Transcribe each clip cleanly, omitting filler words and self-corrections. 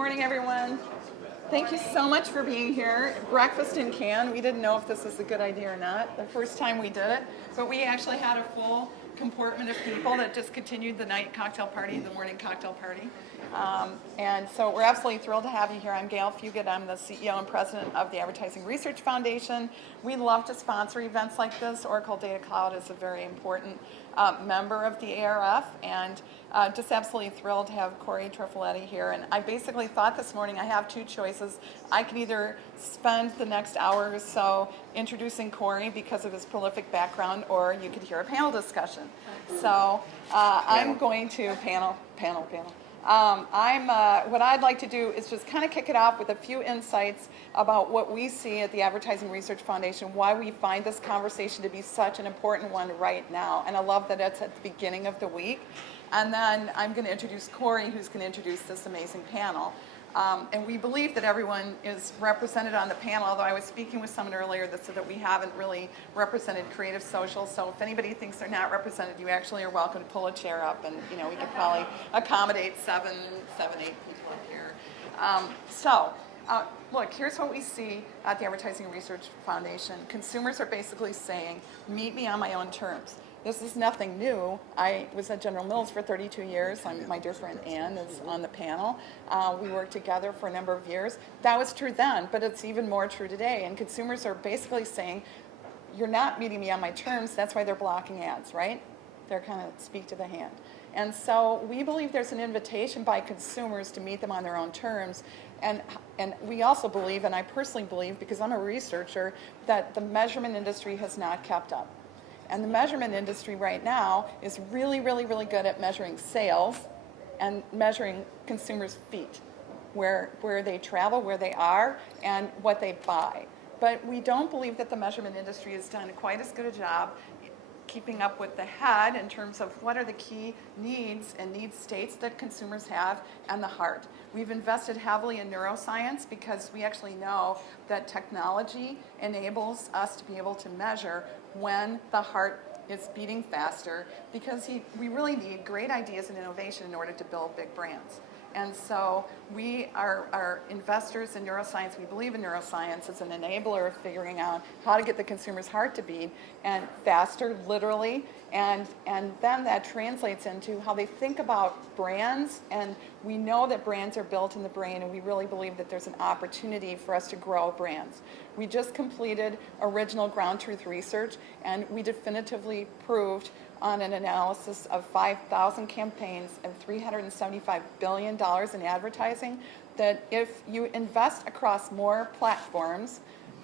morning, everyone. Thank you so much for being here. Breakfast in Cannes. We didn't know if this was a good idea or not the first time we did it, but we actually had a full comportment of people that just continued the night cocktail party, the morning cocktail party. And so we're absolutely thrilled to have you here. I'm Gail Fugit. I'm the CEO and president of the Advertising Research Foundation. We love to sponsor events like this. Oracle Data Cloud is a very important member of the ARF, and just absolutely thrilled to have Corey Trifoletti here. And I basically thought this morning I have two choices. I could either spend the next hour or so introducing Corey because of his prolific background, or you could hear a panel discussion. So I'm going to panel. What I'd like to do is just kind of kick it off with a few insights about what we see at the Advertising Research Foundation, why we find this conversation to be such an important one right now. And I love that it's at the beginning of the week. And then I'm going to introduce Corey, who's going to introduce this amazing panel. And we believe that everyone is represented on the panel, although I was speaking with someone earlier that said that we haven't really represented Creative Social. So if anybody thinks they're not represented, you actually are welcome to pull a chair up, and we could probably accommodate seven, 8 people up here. Look, here's what we see at the Advertising Research Foundation. Consumers are basically saying, meet me on my own terms. This is nothing new. I was at General Mills for 32 years. My dear friend Ann is on the panel. We worked together for a number of years. That was true then, but it's even more true today. And consumers are basically saying, you're not meeting me on my terms. That's why they're blocking ads, right? They're kind of speak to the hand. And so we believe there's an invitation by consumers to meet them on their own terms. And we also believe, and I personally believe, because I'm a researcher, that the measurement industry has not kept up. And the measurement industry right now is really good at measuring sales and measuring consumers' feet, where they travel, where they are, and what they buy. But we don't believe that the measurement industry has done quite as good a job keeping up with the head in terms of what are the key needs and need states that consumers have, and the heart. We've invested heavily in neuroscience because we actually know that technology enables us to be able to measure when the heart is beating faster, because we really need great ideas and innovation in order to build big brands. And so we are investors in neuroscience. We believe in neuroscience as an enabler of figuring out how to get the consumer's heart to beat, and faster, literally, and then that translates into how they think about brands. And we know that brands are built in the brain, and we really believe that there's an opportunity for us to grow brands. We just completed original ground truth research, and we definitively proved on an analysis of 5,000 campaigns and $375 billion in advertising, that if you invest across more platforms,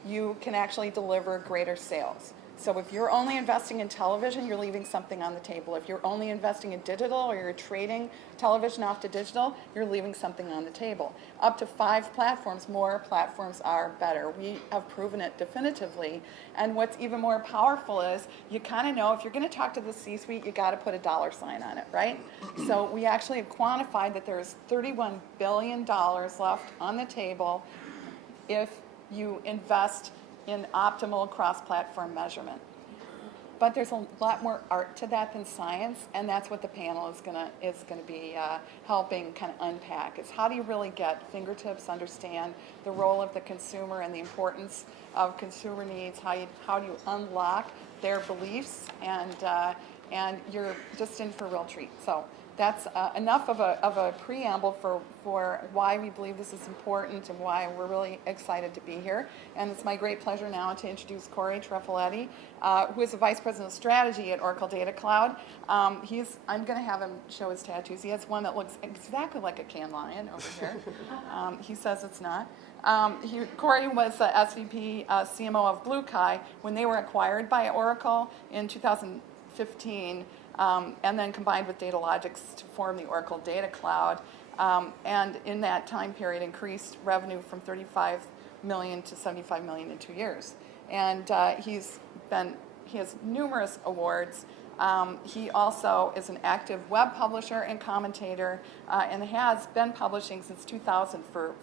you can actually deliver greater sales. So if you're only investing in television, you're leaving something on the table. If you're only investing in digital, or you're trading television off to digital, you're leaving something on the table. Up to 5 platforms, more platforms are better. We have proven it definitively. And what's even more powerful is you kind of know if you're going to talk to the C-suite, you got to put a dollar sign on it, right? So we actually have quantified that there's $31 billion left on the table if you invest in optimal cross-platform measurement. But there's a lot more art to that than science, and that's what the panel is gonna be helping kind of unpack. Is how do you really get fingertips, understand the role of the consumer and the importance of consumer needs? How do you unlock their beliefs, and you're just in for a real treat. So that's enough of a preamble for why we believe this is important and why we're really excited to be here. And it's my great pleasure now to introduce Corey Trifoletti, who is the Vice President of Strategy at Oracle Data Cloud. I'm going to have him show his tattoos. He has one that looks exactly like a Cannes lion over here. He says it's not. Corey was the SVP CMO of Blue Kai when they were acquired by Oracle in 2015. And then combined with Datalogics to form the Oracle Data Cloud, and in that time period increased revenue from 35 million to 75 million in 2 years. And he has numerous awards. He also is an active web publisher and commentator, and has been publishing since 2000 for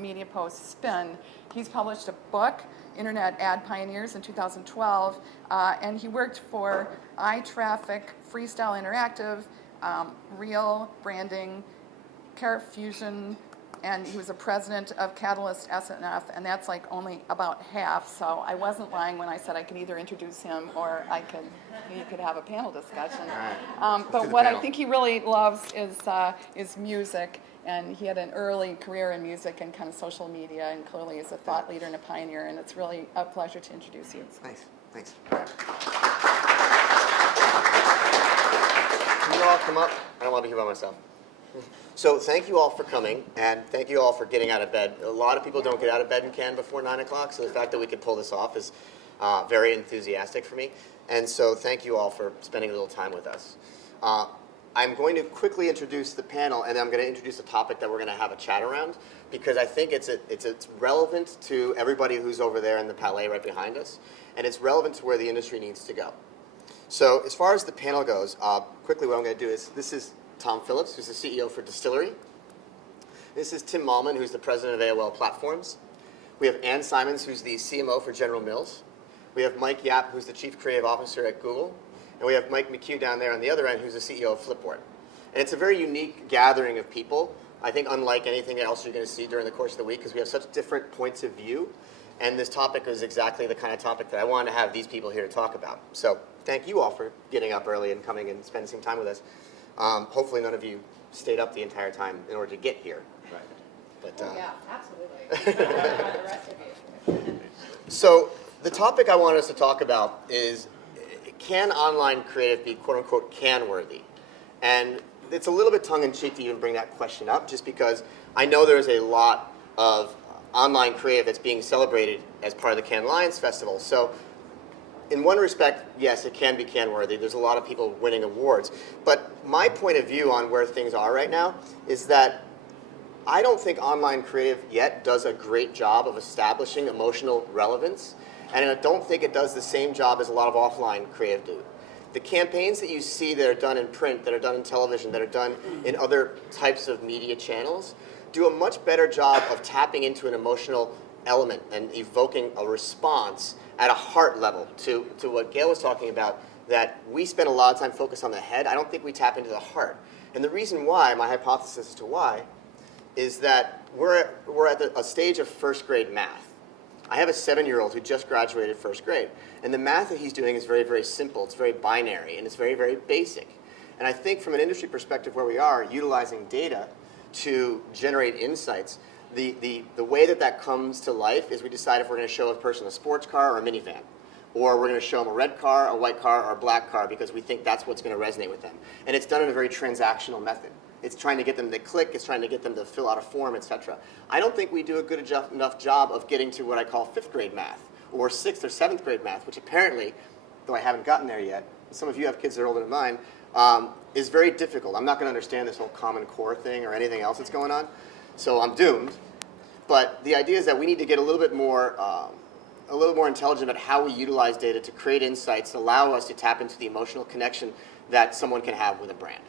MediaPost Spin. He's published a book, Internet Ad Pioneers, in 2012, and he worked for iTraffic, Freestyle Interactive, Real Branding, Carrot Fusion, and he was a president of Catalyst SNF, and that's like only about half, so I wasn't lying when I said I could either introduce him or you could have a panel discussion. But what I think he really loves is music, and he had an early career in music and kind of social media, and clearly is a thought leader and a pioneer, and it's really a pleasure to introduce you. Nice, thanks. Can you all come up? I don't want to be here by myself. So thank you all for coming, and thank you all for getting out of bed. A lot of people don't get out of bed in Cannes before 9 o'clock, so the fact that we could pull this off is very enthusiastic for me. And so thank you all for spending a little time with us. I'm going to quickly introduce the panel, and then I'm going to introduce a topic that we're going to have a chat around, because I think it's relevant to everybody who's over there in the Palais right behind us, and it's relevant to where the industry needs to go. So as far as the panel goes, quickly what I'm going to do is, this is Tom Phillips, who's the CEO for Dstillery. This is Tim Mallman, who's the president of AOL Platforms. We have Ann Simons, who's the CMO for General Mills. We have Mike Yap, who's the chief creative officer at Google. And we have Mike McHugh down there on the other end, who's the CEO of Flipboard. And it's a very unique gathering of people, I think unlike anything else you're going to see during the course of the week, because we have such different points of view. And this topic is exactly the kind of topic that I wanted to have these people here to talk about. So thank you all for getting up early and coming and spending some time with us. Hopefully none of you stayed up the entire time in order to get here. Right. But, yeah, absolutely. The rest of you. So the topic I want us to talk about is, can online creative be quote-unquote can-worthy? And it's a little bit tongue-in-cheek to even bring that question up, just because I know there's a lot of online creative that's being celebrated as part of the Cannes Lions Festival. So in one respect, yes, it can be can-worthy. There's a lot of people winning awards. But my point of view on where things are right now is that I don't think online creative yet does a great job of establishing emotional relevance. And I don't think it does the same job as a lot of offline creative do. The campaigns that you see that are done in print, that are done in television, that are done in other types of media channels, do a much better job of tapping into an emotional element and evoking a response at a heart level to what Gail was talking about, that we spend a lot of time focused on the head. I don't think we tap into the heart. And the reason why, my hypothesis as to why, is that we're at a stage of first grade math. I have a 7-year-old who just graduated first grade, and the math that he's doing is very, very simple. It's very binary, and it's very, very basic. And I think from an industry perspective where we are, utilizing data to generate insights, the way that comes to life is we decide if we're going to show a person a sports car or a minivan, or we're going to show them a red car, a white car, or a black car, because we think that's what's going to resonate with them. And it's done in a very transactional method. It's trying to get them to click, it's trying to get them to fill out a form, etc. I don't think we do a good enough job of getting to what I call 5th grade math, or 6th or 7th grade math, which apparently, though I haven't gotten there yet, some of you have kids that are older than mine, is very difficult. I'm not going to understand this whole Common Core thing or anything else that's going on, so I'm doomed. But the idea is that we need to get a little bit more intelligent about how we utilize data to create insights that allow us to tap into the emotional connection that someone can have with a brand.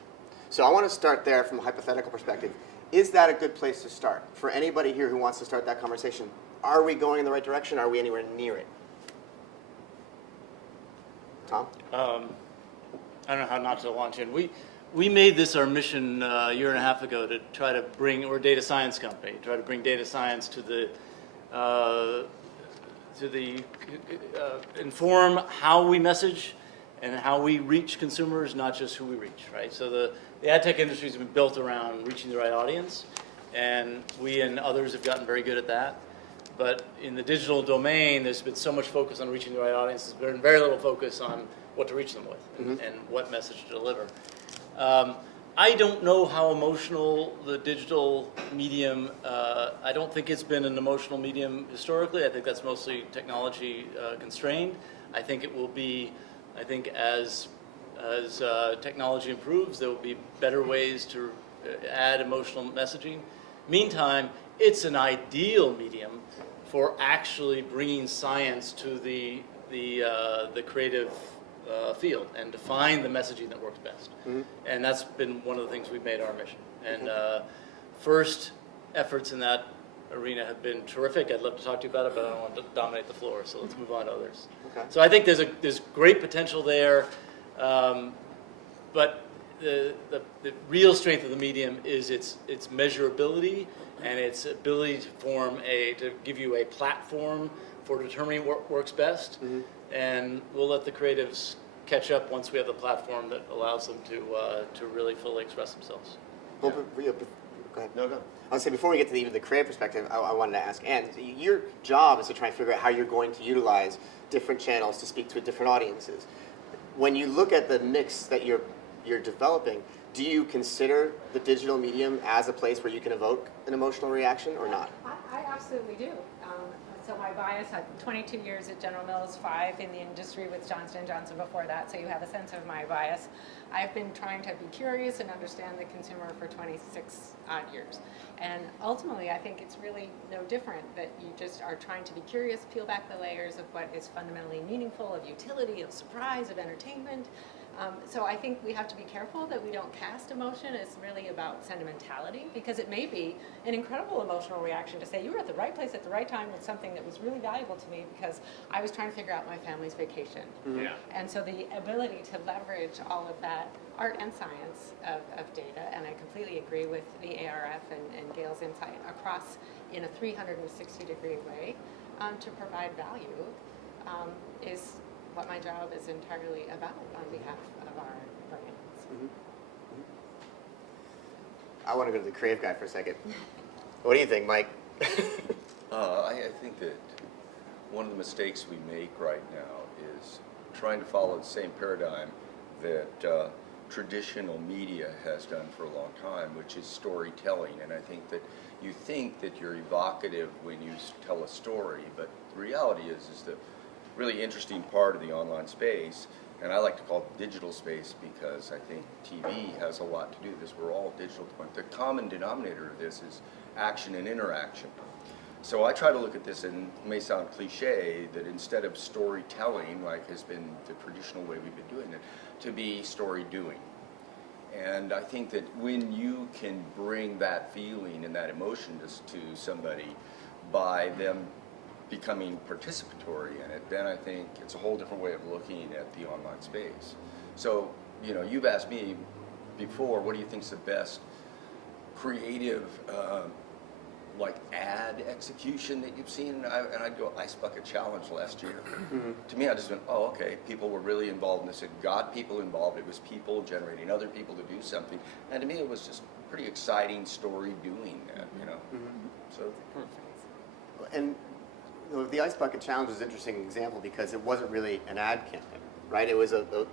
So I want to start there from a hypothetical perspective. Is that a good place to start? For anybody here who wants to start that conversation, are we going in the right direction? Are we anywhere near it? Tom? I don't know how not to launch in. We made this our mission a year and a half ago to try to bring, we're a data science company, try to bring data science to inform how we message and how we reach consumers, not just who we reach, right? So the ad tech industry has been built around reaching the right audience, and we and others have gotten very good at that. But in the digital domain, there's been so much focus on reaching the right audience. There's been very little focus on what to reach them with and what message to deliver. I don't know how emotional the digital medium, I don't think it's been an emotional medium historically. I think that's mostly technology constrained. I think it will be, as technology improves, there will be better ways to add emotional messaging. Meantime, it's an ideal medium for actually bringing science to the creative field and to find the messaging that works best. And that's been one of the things we've made our mission. And first efforts in that arena have been terrific. I'd love to talk to you about it, but I don't want to dominate the floor, so let's move on to others. Okay. So I think there's great potential there, but the real strength of the medium is its measurability and its ability to give you a platform for determining what works best. Mm-hmm. And we'll let the creatives catch up once we have the platform that allows them to really fully express themselves. Well, go ahead. No, go. I would say before we get to even the creative perspective, I wanted to ask Ann, your job is to try and figure out how you're going to utilize different channels to speak to different audiences. When you look at the mix that you're developing, do you consider the digital medium as a place where you can evoke an emotional reaction or not? I absolutely do. So my bias, I had 22 years at General Mills, 5 in the industry with Johnson & Johnson before that, so you have a sense of my bias. I've been trying to be curious and understand the consumer for 26 odd years. And ultimately, I think it's really no different that you just are trying to be curious, peel back the layers of what is fundamentally meaningful, of utility, of surprise, of entertainment. So I think we have to be careful that we don't cast emotion as really about sentimentality, because it may be an incredible emotional reaction to say you were at the right place at the right time with something that was really valuable to me because I was trying to figure out my family's vacation. Yeah. And so the ability to leverage all of that art and science of data, and I completely agree with the ARF and Gail's insight across in a 360-degree way to provide value is what my job is entirely about on behalf of our brands. Mm-hmm. I want to go to the creative guy for a second. What do you think, Mike? I think that one of the mistakes we make right now is trying to follow the same paradigm that traditional media has done for a long time, which is storytelling. And I think that you think that you're evocative when you tell a story, but the reality is the really interesting part of the online space, and I like to call it digital space because I think TV has a lot to do with this. We're all digital. The common denominator of this is action and interaction. So I try to look at this, and it may sound cliche, that instead of storytelling, like has been the traditional way we've been doing it, to be story doing. And I think that when you can bring that feeling and that emotion to somebody by them becoming participatory in it, then I think it's a whole different way of looking at the online space. So, you've asked me before, what do you think is the best creative like ad execution that you've seen? And I'd go Ice Bucket Challenge last year. Mm-hmm. To me, I just went, oh, okay, people were really involved in this. It got people involved. It was people generating other people to do something. And to me, it was just pretty exciting story doing that, Mm-hmm. So, And the Ice Bucket Challenge is an interesting example because it wasn't really an ad campaign, right? It was a but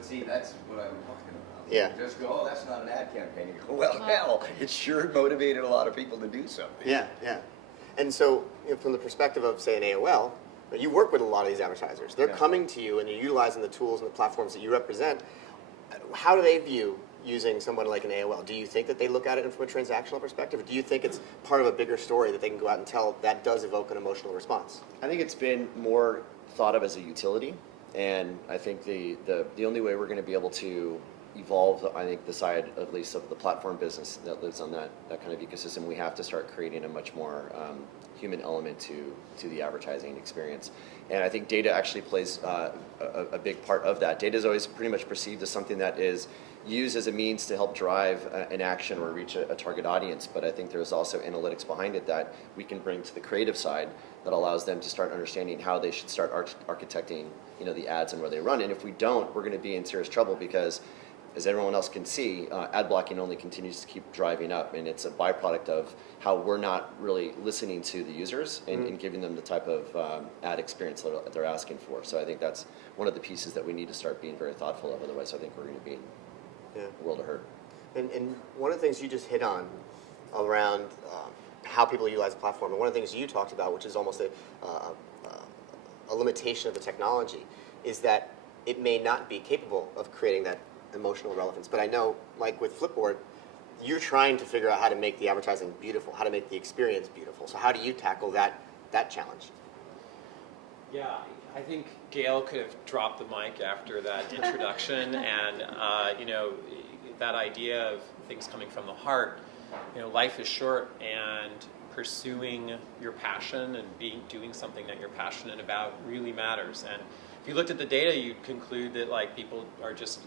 see, that's what I'm talking about. Yeah. You just go, oh, that's not an ad campaign. You go, well, hell, it sure motivated a lot of people to do something. Yeah. And so, from the perspective of, say, an AOL, you work with a lot of these advertisers. They're coming to you and you're utilizing the tools and the platforms that you represent. How do they view using someone like an AOL? Do you think that they look at it from a transactional perspective? Or do you think it's part of a bigger story that they can go out and tell that does evoke an emotional response? I think it's been more thought of as a utility, and I think the only way we're going to be able to evolve, I think, the side, at least, of the platform business that lives on that kind of ecosystem, we have to start creating a much more human element to the advertising experience. And I think data actually plays a big part of that. Data is always pretty much perceived as something that is used as a means to help drive an action or reach a target audience, but I think there's also analytics behind it that we can bring to the creative side that allows them to start understanding how they should start architecting the ads and where they run. And if we don't, we're going to be in serious trouble because, as everyone else can see, ad blocking only continues to keep driving up, and it's a byproduct of how we're not really listening to the users and giving them the type of ad experience that they're asking for. So I think that's one of the pieces that we need to start being very thoughtful of, otherwise I think we're going to be in a world of hurt. And one of the things you just hit on around how people utilize the platform, and one of the things you talked about, which is almost a limitation of the technology, is that it may not be capable of creating that emotional relevance. But I know, like with Flipboard, you're trying to figure out how to make the advertising beautiful, how to make the experience beautiful. So how do you tackle that challenge? Yeah, I think Gail could have dropped the mic after that introduction, and that idea of things coming from the heart. Life is short, and pursuing your passion and doing something that you're passionate about really matters. And if you looked at the data, you'd conclude that like people are just,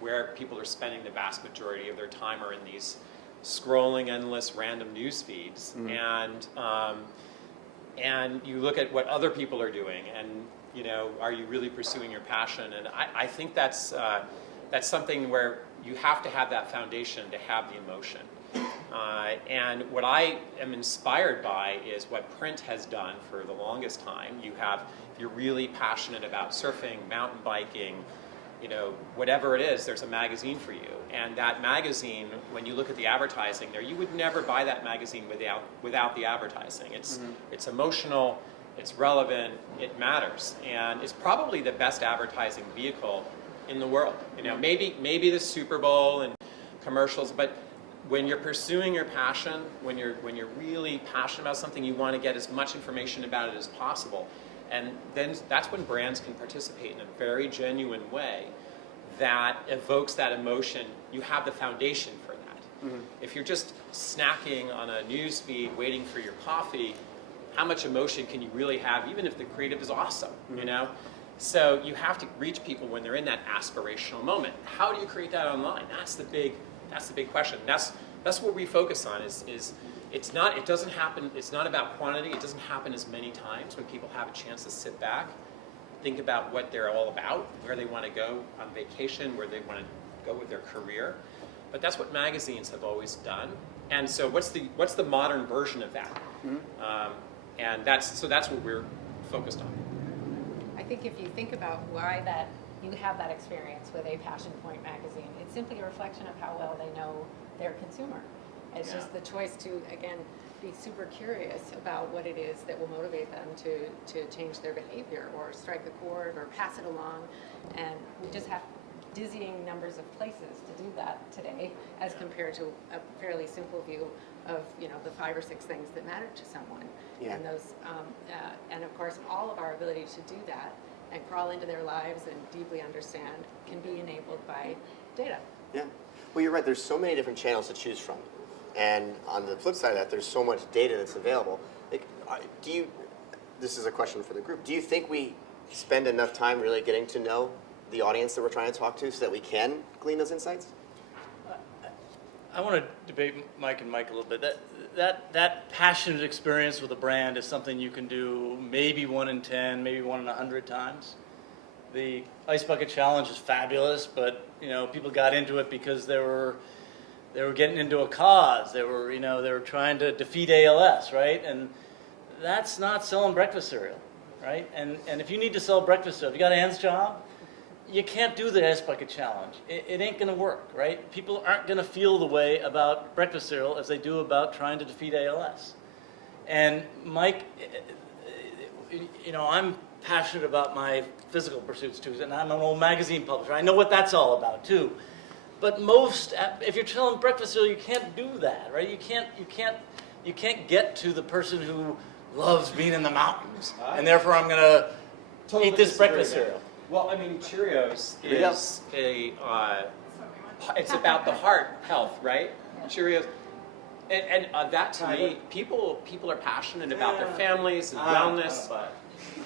where people are spending the vast majority of their time are in these scrolling endless random news feeds. And you look at what other people are doing, and are you really pursuing your passion? And I think that's something where you have to have that foundation to have the emotion. And what I am inspired by is what print has done for the longest time. If you're really passionate about surfing, mountain biking, whatever it is, there's a magazine for you. And that magazine, when you look at the advertising there, you would never buy that magazine without the advertising. It's emotional, it's relevant, it matters. And it's probably the best advertising vehicle in the world. Maybe the Super Bowl and commercials, but when you're pursuing your passion, when you're really passionate about something, you want to get as much information about it as possible. And then that's when brands can participate in a very genuine way that evokes that emotion. You have the foundation for that. If you're just snacking on a news feed waiting for your coffee, how much emotion can you really have, even if the creative is awesome, So you have to reach people when they're in that aspirational moment. How do you create that online? That's the big question. That's what we focus on is it doesn't happen, it's not about quantity, it doesn't happen as many times when people have a chance to sit back, think about what they're all about, where they want to go on vacation, where they want to go with their career. But that's what magazines have always done. And so what's the modern version of that? And that's what we're focused on. I think if you think about why that you have that experience with a Passion Point magazine, it's simply a reflection of how well they know their consumer. It's just the choice to, again, be super curious about what it is that will motivate them to change their behavior or strike a chord or pass it along. And we just have dizzying numbers of places to do that today as compared to a fairly simple view of the 5 or 6 things that matter to someone. Yeah. And those and of course all of our ability to do that and crawl into their lives and deeply understand can be enabled by data. Yeah. Well, you're right. There's so many different channels to choose from. And on the flip side of that, there's so much data that's available. This is a question for the group, do you think we spend enough time really getting to know the audience that we're trying to talk to so that we can glean those insights? I want to debate Mike and Mike a little bit. That passionate experience with a brand is something you can do maybe 1 in 10, maybe 1 in 100 times. The Ice Bucket Challenge is fabulous, but people got into it because they were getting into a cause. They were trying to defeat ALS, right? And that's not selling breakfast cereal, right? And if you need to sell breakfast cereal, if you got a hands job, you can't do the Ice Bucket Challenge. It ain't going to work, right? People aren't going to feel the way about breakfast cereal as they do about trying to defeat ALS. And Mike, I'm passionate about my physical pursuits too, and I'm an old magazine publisher. I know what that's all about too. But if you're selling breakfast cereal, you can't do that, right? You can't get to the person who loves being in the mountains, and therefore I'm going to eat this breakfast cereal. Well, I mean, Cheerios is it's about the heart health, right? Cheerios. And that to me, people are passionate about their families and wellness.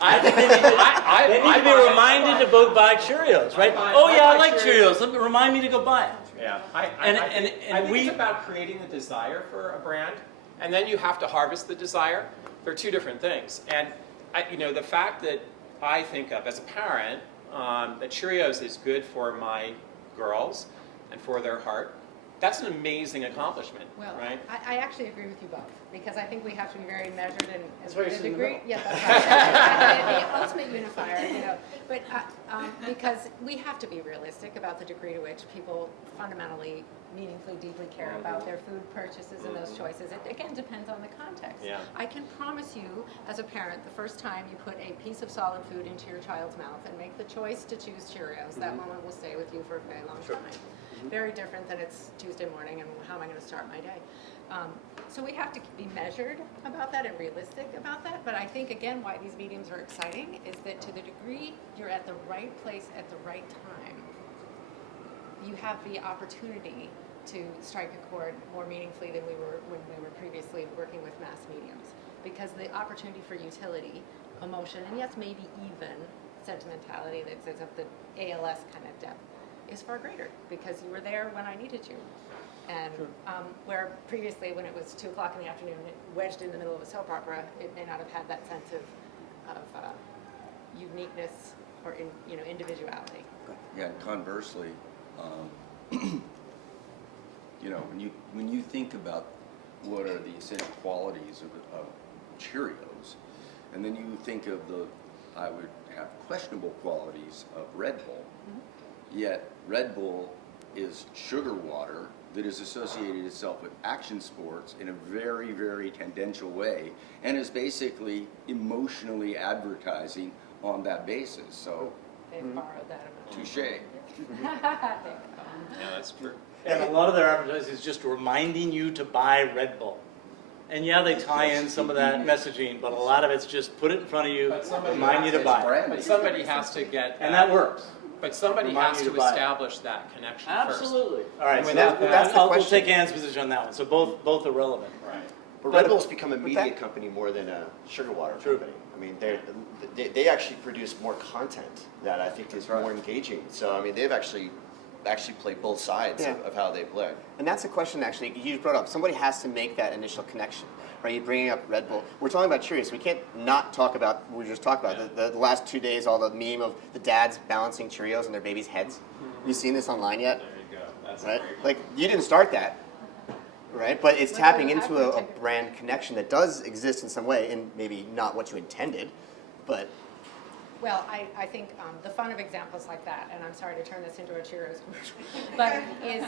I think they need to be reminded to go buy Cheerios, right? I like Cheerios. Let me remind me to go buy it. Yeah, I think it's about creating the desire for a brand, and then you have to harvest the desire. They're 2 different things. And the fact that I think of as a parent that Cheerios is good for my girls and for their heart, that's an amazing accomplishment, Well, right? I actually agree with you both, because I think we have to be very measured and That's why you're sitting in the middle. Yeah, that's right. The ultimate unifier, But because we have to be realistic about the degree to which people fundamentally, meaningfully, deeply care about their food purchases and those choices. It again depends on the context. Yeah. I can promise you, as a parent, the first time you put a piece of solid food into your child's mouth and make the choice to choose Cheerios, that moment will stay with you for a very long time. Very different than it's Tuesday morning and how am I going to start my day. So we have to be measured about that and realistic about that. But I think, again, why these meetings are exciting is that to the degree you're at the right place at the right time, you have the opportunity to strike a chord more meaningfully than we were when we were previously working with mass mediums. Because the opportunity for utility, emotion, and yes, maybe even sentimentality that exists of the ALS kind of depth is far greater because you were there when I needed you. And where previously, when it was 2 o'clock in the afternoon, wedged in the middle of a soap opera, it may not have had that sense of uniqueness or individuality. Yeah, and conversely, when you think about what are the essential qualities of Cheerios, and then you think of I would have questionable qualities of Red Bull, yet Red Bull is sugar water that has associated itself with action sports in a very, very tangential way, and is basically emotionally advertising on that basis. So, They borrowed that amount. touche. Yeah, that's true. And a lot of their advertising is just reminding you to buy Red Bull. And yeah, they tie in some of that messaging, but a lot of it's just put it in front of you, But somebody remind you to buy it. brand. But somebody has to get And that works. But somebody Remind has you to to buy it. establish that connection Absolutely. All right, so Without that's the we'll question. take Ann's position on that one. So both are relevant. first. Right. But Red Bull's become a but media that- company more than a sugar water True. company. I mean, they actually produce more content that I think is more engaging. So I mean, they've actually played both sides Yeah. of how they've led. And that's a question actually you just brought up. Somebody has to make that initial connection, right? You're bringing up Red Bull. We're talking about Cheerios. We can't not talk about what we just talked about. The last 2 days, all the meme of the dads balancing Cheerios on their babies' heads. You seen this online yet? There you go. That's Right? great. Like, you didn't start that, right? But it's Look tapping at into the a advertising. brand connection that does exist in some way, and maybe not what you intended, but Well, I think the fun of examples like that, and I'm sorry to turn this into a Cheerios commercial, but is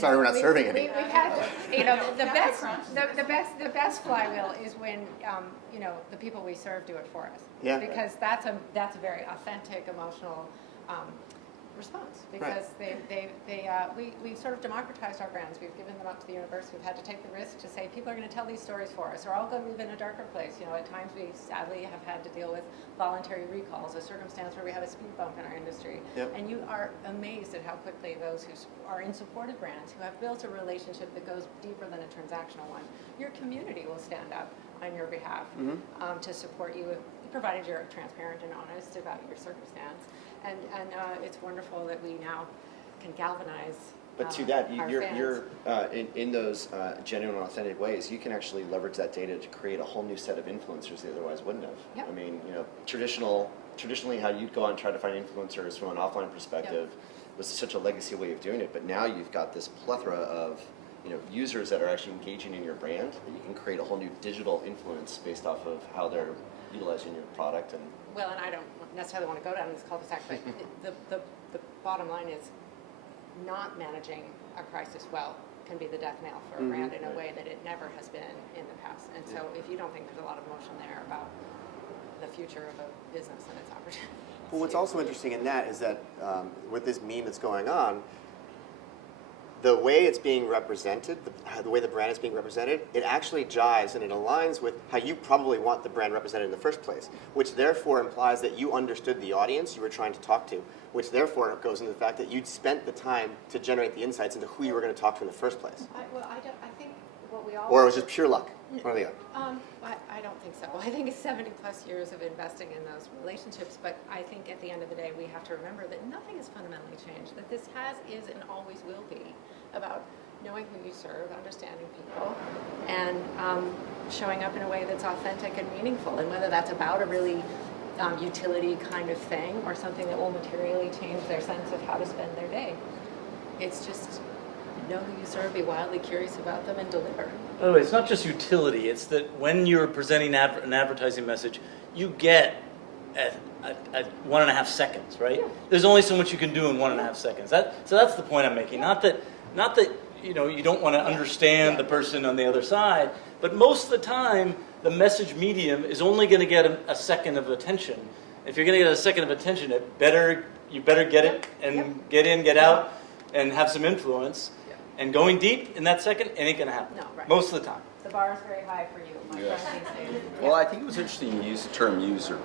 sorry we're not serving any. We've had the best flywheel is when the people we serve do it for us. Yeah. Because that's a very authentic, emotional response. Because we sort of democratized our brands. We've given them up to the universe. We've had to take the risk to say people are going to tell these stories for us, or I'll go live in a darker place. At times we sadly have had to deal with voluntary recalls, a circumstance where we have a speed bump in our industry. Yep. And you are amazed at how quickly those who are in supported brands, who have built a relationship that goes deeper than a transactional one, your community will stand up on your behalf to support you, provided you're transparent and honest about your circumstance. And it's wonderful that we now can galvanize. But to that, our you're fans. in those genuine, authentic ways, you can actually leverage that data to create a whole new set of influencers they otherwise wouldn't have. Yep. I mean, traditionally, how you'd go out and try to find influencers from an offline perspective was such a legacy way of doing it. But now you've got this plethora of users that are actually engaging in your brand that you can create a whole new digital influence based off of how they're utilizing your product. And Well, and I don't necessarily want to go down this cul-de-sac, but the bottom line is not managing a crisis well can be the death knell for a brand in a way that it never has been in the past. And so if you don't think there's a lot of emotion there about the future of a business and its opportunities. well, what's also interesting in that is that with this meme that's going on, the way it's being represented, the way the brand is being represented, it actually jives and it aligns with how you probably want the brand represented in the first place, which therefore implies that you understood the audience you were trying to talk to, which therefore goes into the fact that you'd spent the time to generate the insights into who you were going to talk to in the first place. I think what we all... Or it was just pure luck. One or the other. I don't think so. I think it's 70 plus years of investing in those relationships, but I think at the end of the day we have to remember that nothing has fundamentally changed, that this is, and always will be about knowing who you serve, understanding people, and showing up in a way that's authentic and meaningful, and whether that's about a really utility kind of thing or something that will materially change their sense of how to spend their day. It's just know who you serve, be wildly curious about them, and deliver. By the way, it's not just utility. It's that when you're presenting an advertising message, you get at 1.5 seconds, right? Yeah. There's only so much you can do in 1.5 seconds. So that's the point I'm making. Not that you don't want to understand the person on the other side, but most of the time, the message medium is only going to get a second of attention. If you're going to get a second of attention, you better get it and get in, get out, and have some influence. And going deep in that second, it ain't going to happen. No, right. Most of the time. The bar is very high for you, my Yes. friend these days. Well, I think it was interesting you used the term user.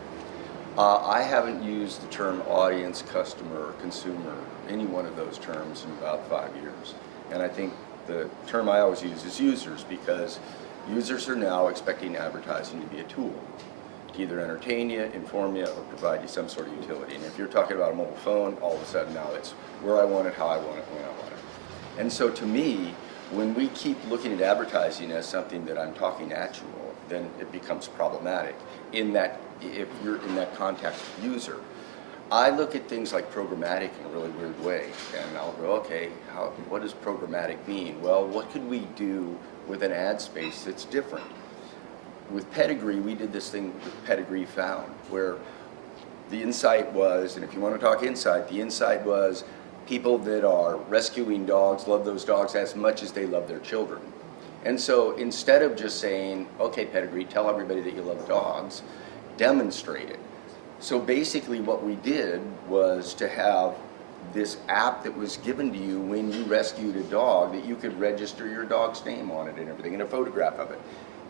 I haven't used the term audience, customer, or consumer, any one of those terms in about 5 years. And I think the term I always use is users, because users are now expecting advertising to be a tool. to either entertain you, inform you, or provide you some sort of utility. And if you're talking about a mobile phone, all of a sudden now it's where I want it, how I want it, when I want it. And so to me, when we keep looking at advertising as something that I'm talking at you all, then it becomes problematic in that if you're in that contact with the user. I look at things like programmatic in a really weird way, and I'll go, okay, what does programmatic mean? Well, what could we do with an ad space that's different? With Pedigree, we did this thing with Pedigree Found, where the insight was, and if you want to talk insight, the insight was people that are rescuing dogs love those dogs as much as they love their children. And so instead of just saying, okay, Pedigree, tell everybody that you love dogs, demonstrate it. So basically what we did was to have this app that was given to you when you rescued a dog that you could register your dog's name on it and everything, and a photograph of it.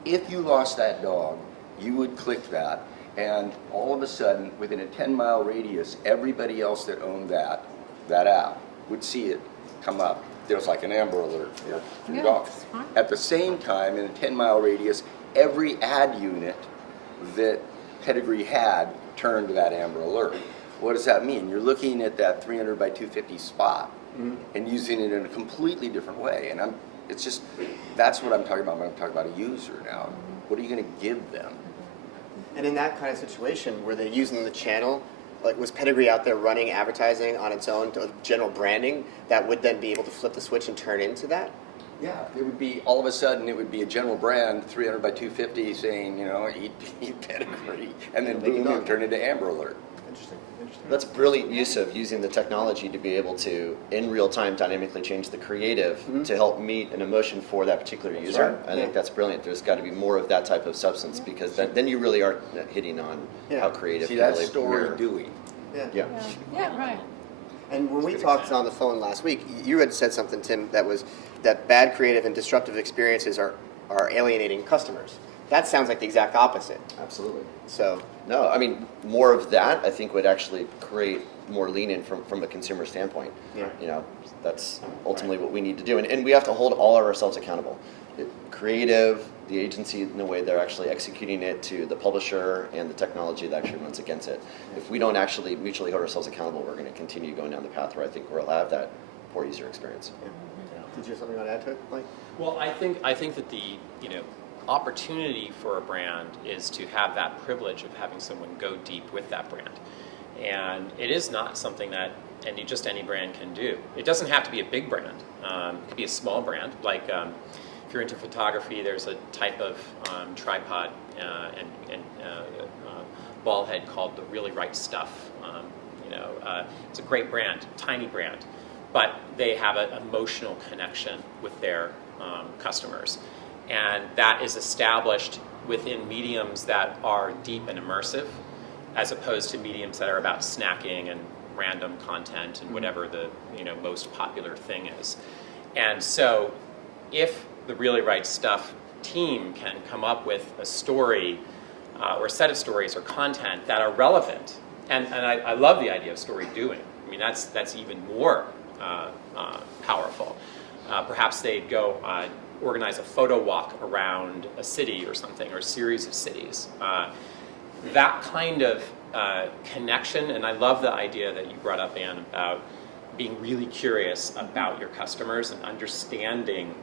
If you lost that dog, you would click that, and all of a sudden, within a 10-mile radius, everybody else that owned that app would see it come up. There was like an Amber Alert for your dog. Smart. At the same time, in a 10-mile radius, every ad unit that Pedigree had turned to that Amber Alert. What does that mean? You're looking at that 300 by 250 spot and using it in a completely different way. And it's just, that's what I'm talking about when I'm talking about a user now. What are you going to give them? And in that kind of situation, were they using the channel? Like, was Pedigree out there running advertising on its own, to general branding, that would then be able to flip the switch and turn into that? Yeah, it would be, all of a sudden, it would be a general brand, 300 by 250, saying, you know, eat Pedigree, and then boom, it would turn into Amber Alert. Interesting. That's brilliant use of using the technology to be able to, in real time, dynamically change the creative to help meet an emotion for that particular user. right. I think that's brilliant. There's got to be more of that type of substance because then you really are hitting on how creative See, can that's really story mirror. doing. Yeah. Yeah, right. And when we talked on the phone last week, you had said something, Tim, that was that bad creative and disruptive experiences are alienating customers. That sounds like the exact opposite. Absolutely. So, No, I mean, more of that, I think, would actually create more lean-in from a consumer standpoint. Yeah. You know, that's ultimately what we need to do. And we have to hold all of ourselves accountable. Creative, the agency, in the way they're actually executing it, to the publisher and the technology that actually runs against it. If we don't actually mutually hold ourselves accountable, we're going to continue going down the path where I think we'll have that poor user experience. did you have something you want to add to it, Mike? Well, I think that the opportunity for a brand is to have that privilege of having someone go deep with that brand, and it is not something that any brand can do. It doesn't have to be a big brand. It could be a small brand. Like if you're into photography, there's a type of tripod and ball head called the Really Right Stuff. It's a great brand, tiny brand, but they have an emotional connection with their customers. And that is established within mediums that are deep and immersive, as opposed to mediums that are about snacking and random content and whatever the most popular thing is. And so if the Really Right Stuff team can come up with a story or a set of stories or content that are relevant, and I love the idea of story doing. I mean, that's even more powerful. Perhaps they'd go organize a photo walk around a city or something, or a series of cities. That kind of connection, and I love the idea that you brought up, Anne, about being really curious about your customers and understanding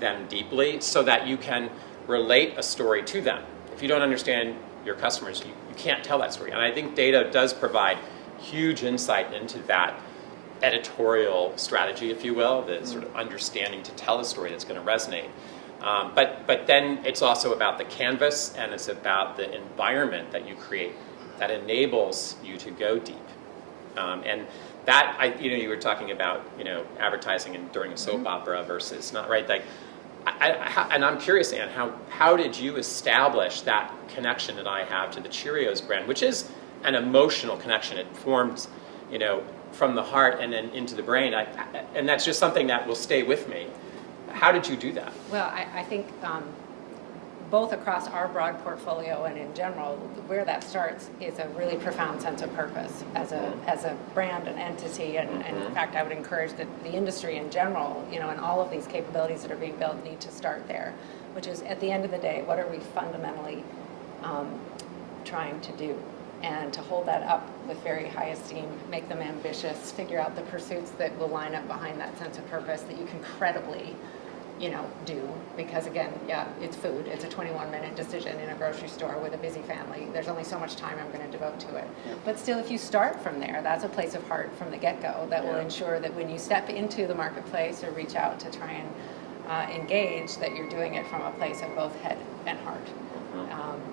them deeply so that you can relate a story to them. If you don't understand your customers, you can't tell that story. And I think data does provide huge insight into that editorial strategy, if you will, the sort of understanding to tell a story that's going to resonate. But then it's also about the canvas, and it's about the environment that you create that enables you to go deep. And that, you were talking about, advertising and during a soap opera versus not, right? Like, and I'm curious, Anne, how did you establish that connection that I have to the Cheerios brand, which is an emotional connection? It forms, from the heart and then into the brain, and that's just something that will stay with me. How did you do that? Well, I think both across our broad portfolio and in general, where that starts is a really profound sense of purpose as a brand, an entity, and in fact, I would encourage that the industry in general, and all of these capabilities that are being built need to start there, which is, at the end of the day, what are we fundamentally trying to do, and to hold that up with very high esteem, make them ambitious, figure out the pursuits that will line up behind that sense of purpose that you can credibly, do. Because again, yeah, it's food. It's a 21-minute decision in a grocery store with a busy family. There's only so much time I'm going to devote to it. Yeah. But still, if you start from there, that's a place of heart from the get-go that will Yeah. ensure that when you step into the marketplace or reach out to try and engage, that you're doing it from a place of both head and heart.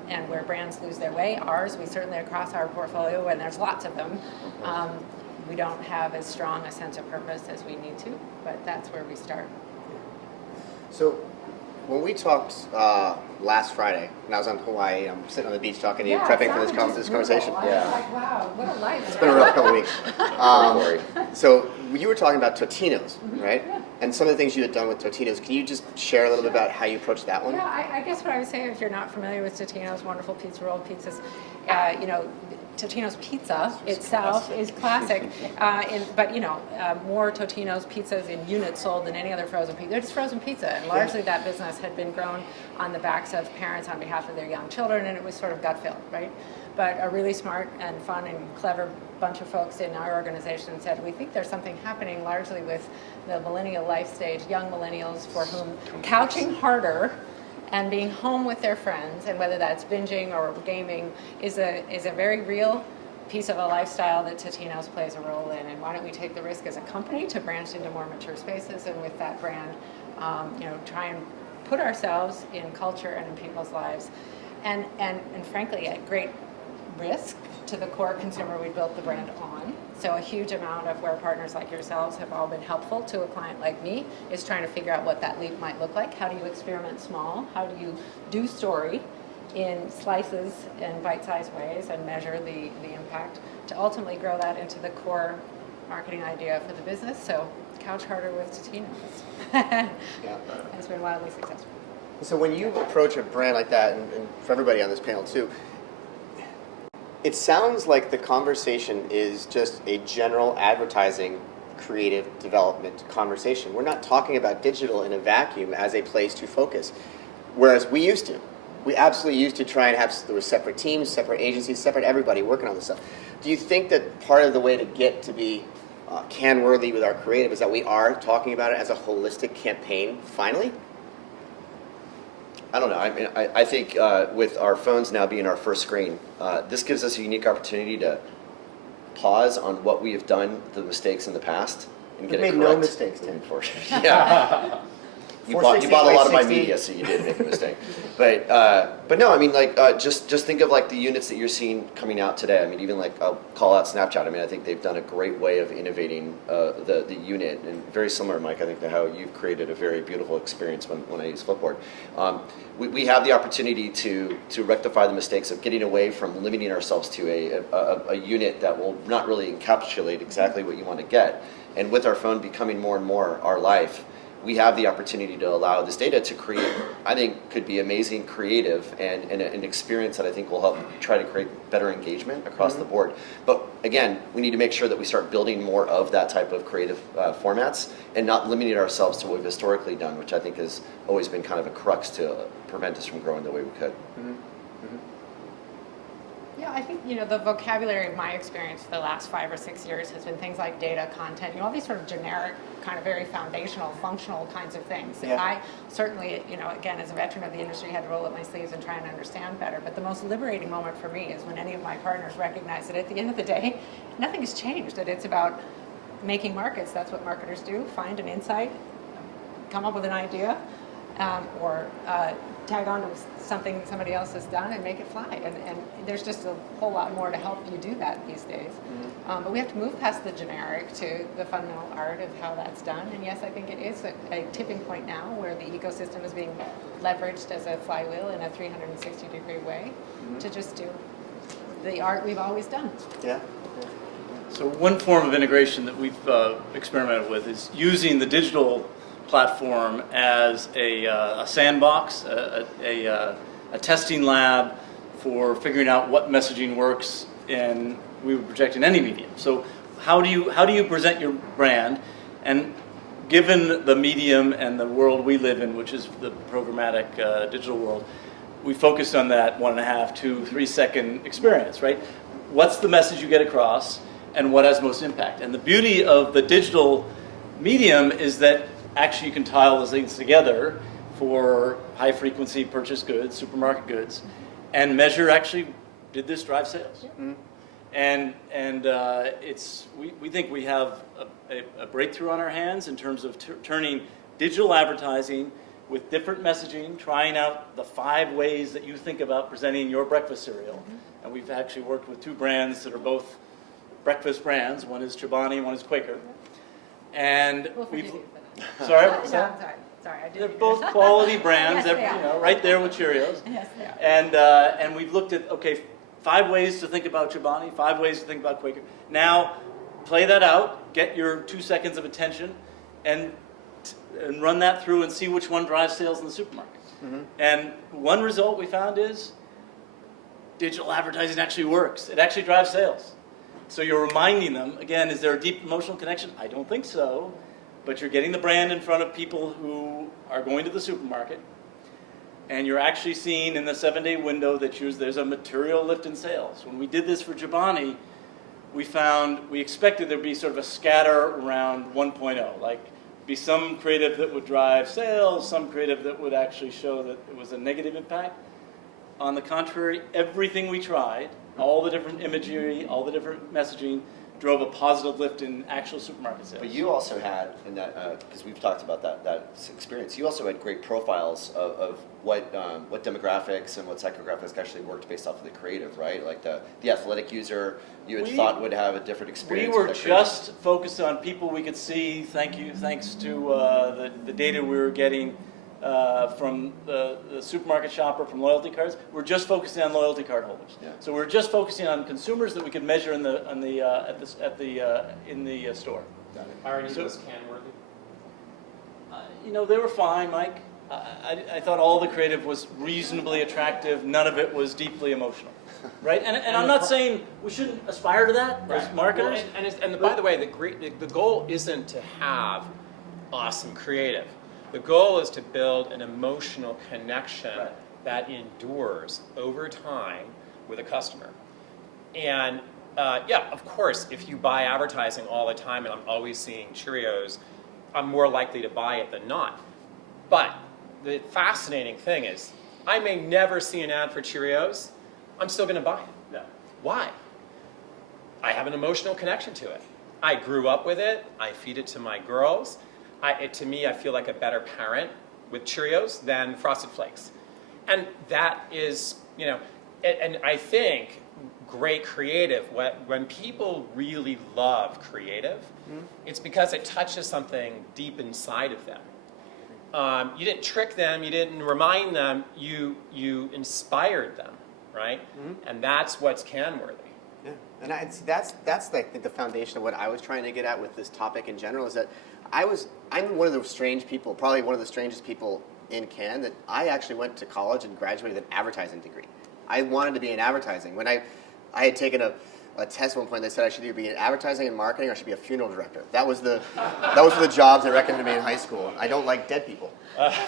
And where brands lose their way, ours, we certainly across our portfolio, and there's lots of them, we don't have as strong a sense of purpose as we need to, but that's where we start. So, when we talked last Friday, when I was on Hawaii, I'm sitting on the beach talking to you, prepping for this conversation. I was like, wow, what a life. It's been a rough couple of weeks. Corey. So you were talking about Totino's, right? And some of the things you had done with Totino's. Can you just share a little bit about how you approached that one? Yeah, I guess what I would say, if you're not familiar with Totino's wonderful pizza roll pizzas, Totino's pizza itself is classic, but more Totino's pizzas in units sold than any other frozen pizza. They're just frozen pizza, and largely that business had been grown on the backs of parents on behalf of their young children, and it was sort of gut filled, right? But a really smart and fun and clever bunch of folks in our organization said, we think there's something happening largely with the millennial life stage, young millennials for whom couching harder and being home with their friends, and whether that's binging or gaming, is a very real piece of a lifestyle that Totino's plays a role in. And why don't we take the risk as a company to branch into more mature spaces, and with that brand, try and put ourselves in culture and in people's lives, and frankly at great risk to the core consumer we built the brand on. So a huge amount of where partners like yourselves have all been helpful to a client like me is trying to figure out what that leap might look like. How do you experiment small? How do you do story in slices and bite-sized ways and measure the impact to ultimately grow that into the core marketing idea for the business? So couch harder with Totino's has been wildly successful. So when you approach a brand like that, and for everybody on this panel too, it sounds like the conversation is just a general advertising, creative development conversation. We're not talking about digital in a vacuum as a place to focus, whereas we used to. We absolutely used to try and have, there were separate teams, separate agencies, separate everybody working on this stuff. Do you think that part of the way to get to be can-worthy with our creative is that we are talking about it as a holistic campaign, finally? I don't know. I mean, I think with our phones now being our first screen, this gives us a unique opportunity to pause on what we have done, the mistakes in the past, and get it correct. We've made no mistakes, Tim. Yeah. You bought a lot of my 460, media, so you did make a mistake. But no, I mean, like, just think of like the units that you're seeing coming out today. I mean, even like, I'll call out Snapchat. I mean, I think they've done a great way of innovating the unit, and very similar, Mike, I think, to how you've created a very beautiful experience when I use Flipboard. We have the opportunity to rectify the mistakes of getting away from limiting ourselves to a unit that will not really encapsulate exactly what you want to get. And with our phone becoming more and more our life, we have the opportunity to allow this data to create, I think, could be amazing, creative, and an experience that I think will help try to create better engagement across the board. But again, we need to make sure that we start building more of that type of creative formats and not limiting ourselves to what we've historically done, which I think has always been kind of a crux to prevent us from growing the way we could. Yeah, I think, the vocabulary of my experience for the last 5 or 6 years has been things like data, content, all these sort of generic, kind of very foundational, functional kinds of things. Yeah. I certainly, again, as a veteran of the industry, had to roll up my sleeves and try and understand better. But the most liberating moment for me is when any of my partners recognize that at the end of the day, nothing has changed, that it's about making markets. That's what marketers do, find an insight, come up with an idea, or tag on to something somebody else has done and make it fly. And there's just a whole lot more to help you do that these days. But we have to move past the generic to the fundamental art of how that's done. And yes, I think it is a tipping point now where the ecosystem is being leveraged as a flywheel in a 360-degree way to just do the art we've always done. Yeah. So one form of integration that we've experimented with is using the digital platform as a sandbox, a testing lab for figuring out what messaging works, and we would project in any medium. So how do you present your brand, and given the medium and the world we live in, which is the programmatic digital world, we focused on that 1.5, 2, 3 second experience, right? What's the message you get across, and what has most impact? And the beauty of the digital medium is that actually you can tile those things together for high frequency purchase goods, supermarket goods, and measure actually, did this drive sales? Mm-hmm. And we think we have a breakthrough on our hands in terms of turning digital advertising with different messaging, trying out the 5 ways that you think about presenting your breakfast cereal. Mm-hmm. And we've actually worked with 2 brands that are both breakfast brands. One is Chobani, one is Quaker. And we've... Sorry? No, I'm sorry. Sorry, I didn't. They're both quality brands, Yes, they are. right there with Cheerios. Yes, they are. And we've looked at, okay, 5 ways to think about Chobani, 5 ways to think about Quaker. Now, play that out, get your 2 seconds of attention, and run that through and see which one drives sales in the supermarket. Mm-hmm. And one result we found is digital advertising actually works. It actually drives sales. So you're reminding them, again, is there a deep emotional connection? I don't think so. But you're getting the brand in front of people who are going to the supermarket, and you're actually seeing in the 7-day window that there's a material lift in sales. When we did this for Chobani, we expected there'd be sort of a scatter around 1.0, like be some creative that would drive sales, some creative that would actually show that it was a negative impact. On the contrary, everything we tried, all the different imagery, all the different messaging, drove a positive lift in actual supermarket sales. But you also had, in that, because we've talked about that experience, you also had great profiles of what demographics and what psychographics actually worked based off of the creative, right? Like the athletic user you had thought would have a different experience. We were just focused on people we could see, thanks to the data we were getting from the supermarket shopper, from loyalty cards. We're just focusing on loyalty card holders. Yeah. So we're just focusing on consumers that we could measure in the store. Are any of those can-worthy? They were fine, Mike. I thought all the creative was reasonably attractive. None of it was deeply emotional, right? And I'm not saying we shouldn't aspire to that as marketers. Well, by the way, the goal isn't to have awesome creative. The goal is to build an emotional connection that endures over time with a customer. And of course, if you buy advertising all the time and I'm always seeing Cheerios, I'm more likely to buy it than not. But the fascinating thing is, I may never see an ad for Cheerios, I'm still going to buy it. Yeah. Why? I have an emotional connection to it. I grew up with it, I feed it to my girls. To me, I feel like a better parent with Cheerios than Frosted Flakes. And that is, and I think great creative, when people really love creative, it's because it touches something deep inside of them. You didn't trick them, you didn't remind them, you inspired them, right? Mm-hmm. And that's what's can-worthy. Yeah, and that's like the foundation of what I was trying to get at with this topic in general, is that I'm one of the strange people, probably one of the strangest people in Cannes, that I actually went to college and graduated with an advertising degree. I wanted to be in advertising. When I had taken a test at one point, they said I should either be in advertising and marketing or I should be a funeral director. That was the jobs they recommended me in high school. I don't like dead people.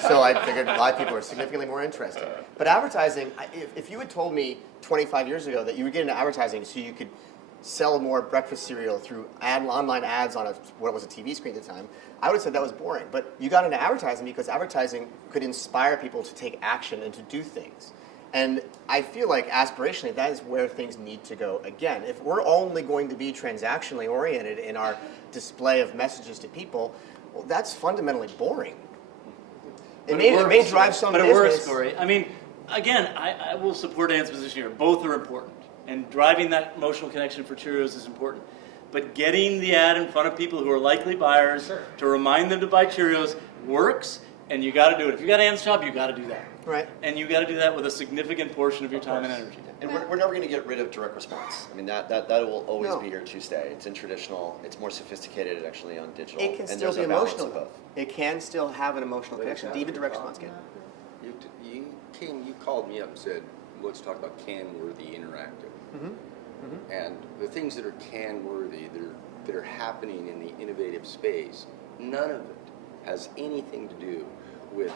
So I figured live people are significantly more interesting. But advertising, if you had told me 25 years ago that you would get into advertising so you could sell more breakfast cereal through online ads on what was a TV screen at the time, I would have said that was boring. But you got into advertising because advertising could inspire people to take action and to do things. And I feel like aspirationally, that is where things need to go again. If we're only going to be transactionally oriented in our display of messages to people, well, that's fundamentally boring. It may drive some business. But it works, Corey. I mean, again, I will support Anne's position here. Both are important. And driving that emotional connection for Cheerios is important. But getting the ad in front of people who are likely buyers to remind them to buy Cheerios works, and you got to do it. If you got Anne's job, you got to do that. Right. And you got to do that with a significant portion of your time and energy. And we're never going to get rid of direct response. I mean, that will always be here to stay. It's in traditional. It's more sophisticated actually on digital. It can still be emotional though. It can still have an emotional connection. Even direct response can. King, you called me up and said, let's talk about can-worthy interactive. Mm-hmm. Mm-hmm. And the things that are can-worthy, that are happening in the innovative space, none of it has anything to do with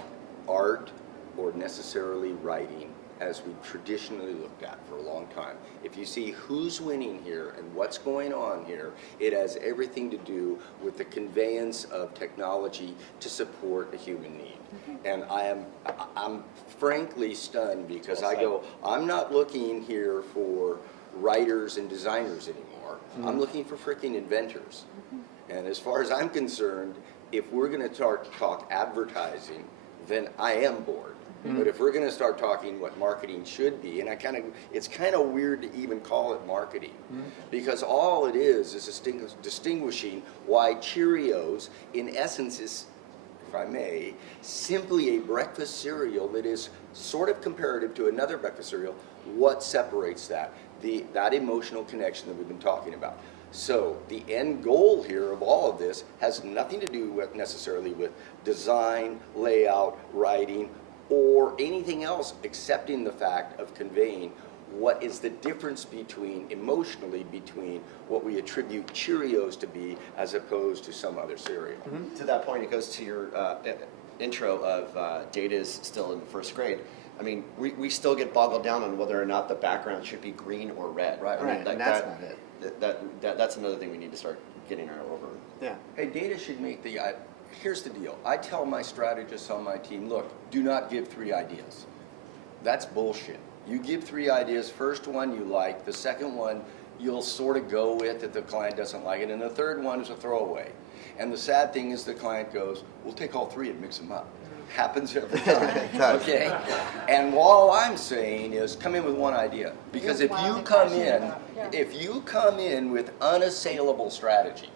art or necessarily writing as we traditionally looked at for a long time. If you see who's winning here and what's going on here, it has everything to do with the conveyance of technology to support a human need. And I'm frankly stunned because I go, I'm not looking here for writers and designers anymore. I'm looking for freaking inventors. And as far as I'm concerned, if we're going to talk advertising, then I am bored. But if we're going to start talking what marketing should be, and it's kind of weird to even call it marketing, because all it is distinguishing why Cheerios, in essence, is, if I may, simply a breakfast cereal that is sort of comparative to another breakfast cereal. What separates that? That emotional connection that we've been talking about. So the end goal here of all of this has nothing to do with necessarily with design, layout, writing, or anything else excepting the fact of conveying what is the difference emotionally between what we attribute Cheerios to be as opposed to some other cereal. To that point, it goes to your intro of data is still in the first grade. I mean, we still get boggled down on whether or not the background should be green or red. Right. I mean, Right, and that's not it. That's another thing we need to start getting our over. Yeah. Hey, data should make here's the deal. I tell my strategists on my team, look, do not give 3 ideas. That's bullshit. You give 3 ideas. First one you like. The second one you'll sort of go with if the client doesn't like it. And the third one is a throwaway. And the sad thing is the client goes, we'll take all 3 and mix them up. Happens every time. Okay? And all I'm saying is come in with one idea. Because if you come in with unassailable strategy,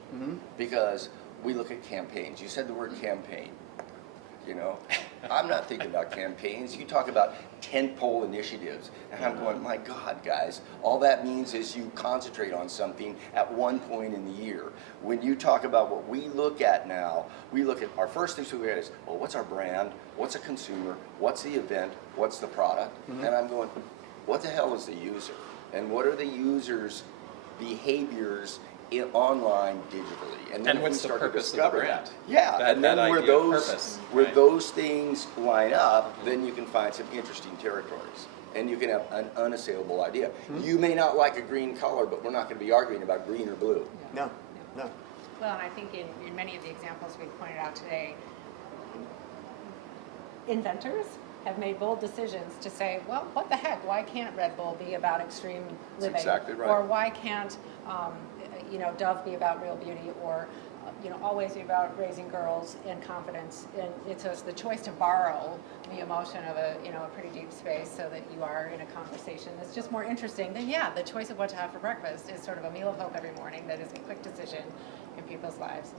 because we look at campaigns. You said the word campaign. You know, I'm not thinking about campaigns. You talk about tentpole initiatives. And I'm going, my God, guys, all that means is you concentrate on something at one point in the year. When you talk about what we look at now, we look at our first things we look at is, well, what's our brand? What's a consumer? What's the event? What's the product? And I'm going, what the hell is the user? And what are the user's behaviors online digitally, and then what's the purpose of the brand? Yeah, and then that where idea of those purpose, where right. those things line up, then you can find some interesting territories, and you can have an unassailable idea. You may not like a green color, but we're not going to be arguing about green or blue. No. Well, and I think in many of the examples we've pointed out today, inventors have made bold decisions to say, well, what the heck? Why can't Red Bull be about extreme living? exactly right. Or why can't Dove be about real beauty? Or always be about raising girls in confidence. And so it's the choice to borrow the emotion of a pretty deep space so that you are in a conversation that's just more interesting than the choice of what to have for breakfast is sort of a meal of hope every morning that is a quick decision in people's lives.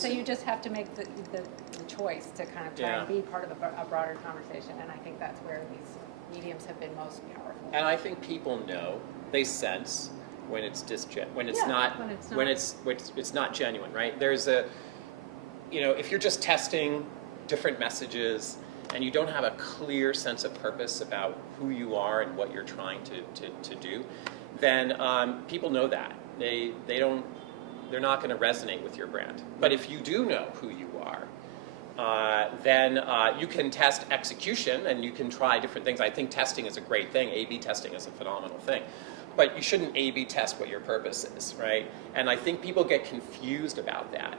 So you just have to make the choice to kind of try and be part of a broader conversation, and I think that's where these mediums have been most powerful. And I think people know, they sense when it's not genuine, right? There's if you're just testing different messages and you don't have a clear sense of purpose about who you are and what you're trying to do, then people know that. They're not going to resonate with your brand. But if you do know who you are, then you can test execution and you can try different things. I think testing is a great thing. A/B testing is a phenomenal thing. But you shouldn't A/B test what your purpose is, right? And I think people get confused about that.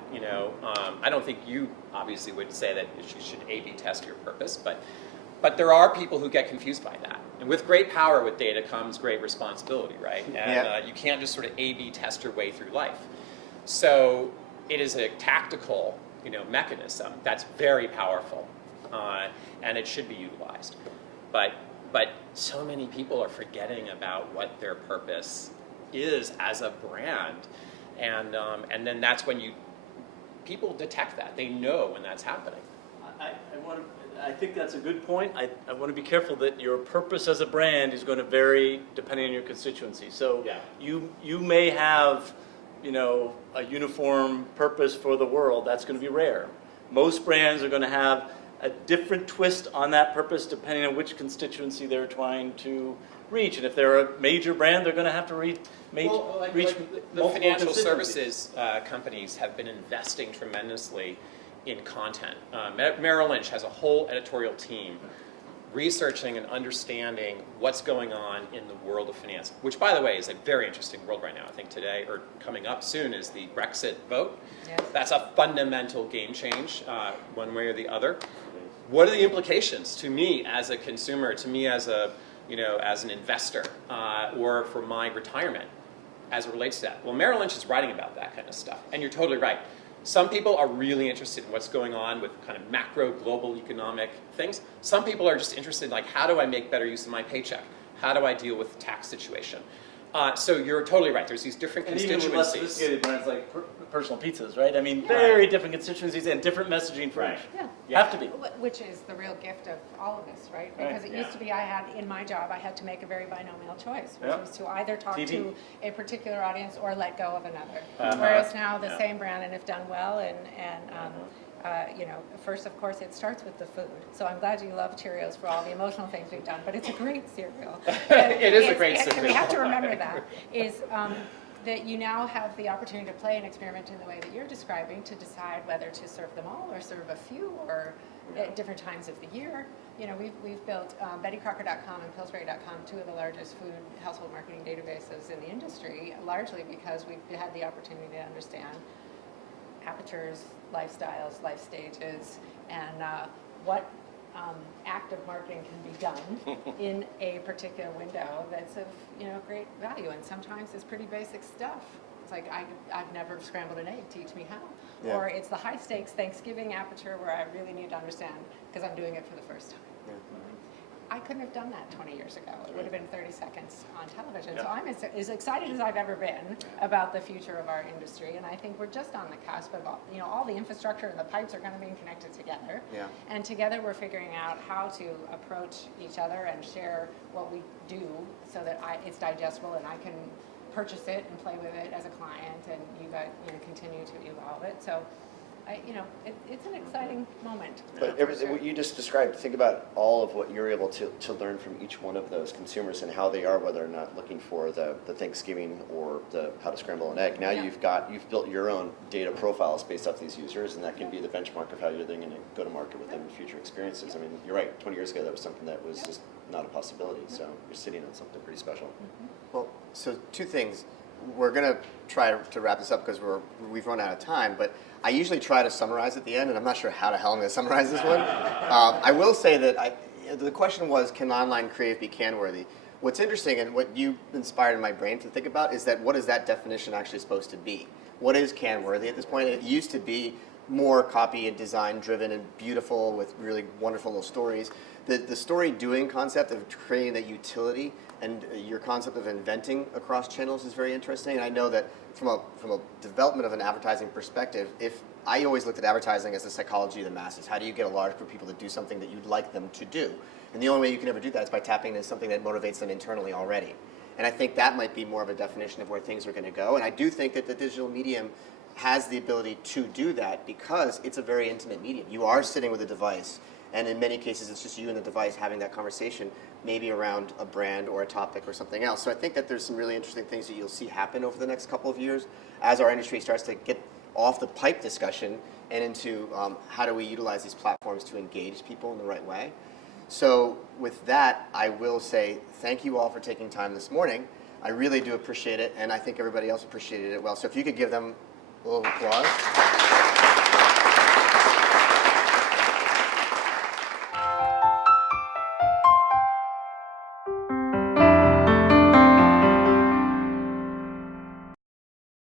I don't think you obviously would say that you should A/B test your purpose, but there are people who get confused by that. And with great power with data comes great responsibility, right? And you can't just sort of A/B test your way through life. So it is a tactical, mechanism that's very powerful, and it should be utilized. But so many people are forgetting about what their purpose is as a brand, and then that's when people detect that. They know when that's happening. I think that's a good point. I want to be careful that your purpose as a brand is going to vary depending on your constituency. So you may have a uniform purpose for the world. That's going to be rare. Most brands are going to have a different twist on that purpose depending on which constituency they're trying to reach. And if they're a major brand, they're going to have to reach The multiple financial constituencies. services companies have been investing tremendously in content. Merrill Lynch has a whole editorial team researching and understanding what's going on in the world of finance, which, by the way, is a very interesting world right now. I think today, or coming up soon, is the Brexit vote. Yes. That's a fundamental game change, one way or the other. What are the implications to me as a consumer, to me as a, as an investor, or for my retirement as it relates to that? Well, Merrill Lynch is writing about that kind of stuff, and you're totally right. Some people are really interested in what's going on with kind of macro global economic things. Some people are just interested in, like, how do I make better use of my paycheck? How do I deal with the tax situation? So you're totally right. There's these different And even with less constituencies. sophisticated brands like personal pizzas, right? I mean, very different constituencies and different messaging for each. Yeah. You have to be. Which is the real gift of all of us, right? Right. Because it used to be in my job, I had to make a very binomial choice, which Yeah. was to either talk TV. to a particular audience or let go of another. Uh-huh. Whereas now the Yeah. same brand, and if done well, first, of course, it starts with the food. So I'm glad you love Cheerios for all the emotional things we've done, but it's a great cereal. It is a great And we cereal. have to remember that, that you now have the opportunity to play and experiment in the way that you're describing to decide whether to serve them all or serve a few or at different times of the year. We've built BettyCrocker.com and Pillsbury.com, two of the largest food household marketing databases in the industry, largely because we've had the opportunity to understand apertures, lifestyles, life stages, and what active marketing can be done in a particular window that's of great value. And sometimes it's pretty basic stuff. It's like I've never scrambled an egg. Teach me how. Yeah. Or it's the high stakes Thanksgiving aperture where I really need to understand because I'm doing it for the first time. Yeah. I couldn't have done that 20 years ago. It would have been 30 seconds on television. Yeah. So I'm as excited as I've ever been about the future of our industry. And I think we're just on the cusp of all the infrastructure and the pipes are kind of being connected together. Yeah. And together we're figuring out how to approach each other and share what we do so that it's digestible and I can purchase it and play with it as a client and you guys continue to evolve it. So it's an exciting moment. But for everything sure. what you just described, think about all of what you're able to learn from each one of those consumers and how they are, whether or not looking for the Thanksgiving or the how to scramble an egg. Now Yeah. you've built your own data profiles based off these users, and that can be the benchmark of how you're then going to go to market with them in future experiences. I mean, you're right. 20 years ago, that was something that was just not a possibility. So you're sitting on something pretty special. Well, so two things. We're going to try to wrap this up because we've run out of time, but I usually try to summarize at the end, and I'm not sure how the hell I'm going to summarize this one. I will say that the question was, can online creative be can-worthy? What's interesting and what you inspired in my brain to think about is that what is that definition actually supposed to be? What is can-worthy at this point? It used to be more copy and design driven and beautiful with really wonderful little stories. The story doing concept of creating that utility and your concept of inventing across channels is very interesting. And I know that from a development of an advertising perspective, if I always looked at advertising as the psychology of the masses. How do you get a large group of people to do something that you'd like them to do? And the only way you can ever do that is by tapping into something that motivates them internally already. And I think that might be more of a definition of where things are going to go. And I do think that the digital medium has the ability to do that because it's a very intimate medium. You are sitting with a device, and in many cases it's just you and the device having that conversation, maybe around a brand or a topic or something else. So I think that there's some really interesting things that you'll see happen over the next couple of years as our industry starts to get off the pipe discussion and into how do we utilize these platforms to engage people in the right way. So with that, I will say thank you all for taking time this morning. I really do appreciate it, and I think everybody else appreciated it well. So if you could give them a little applause.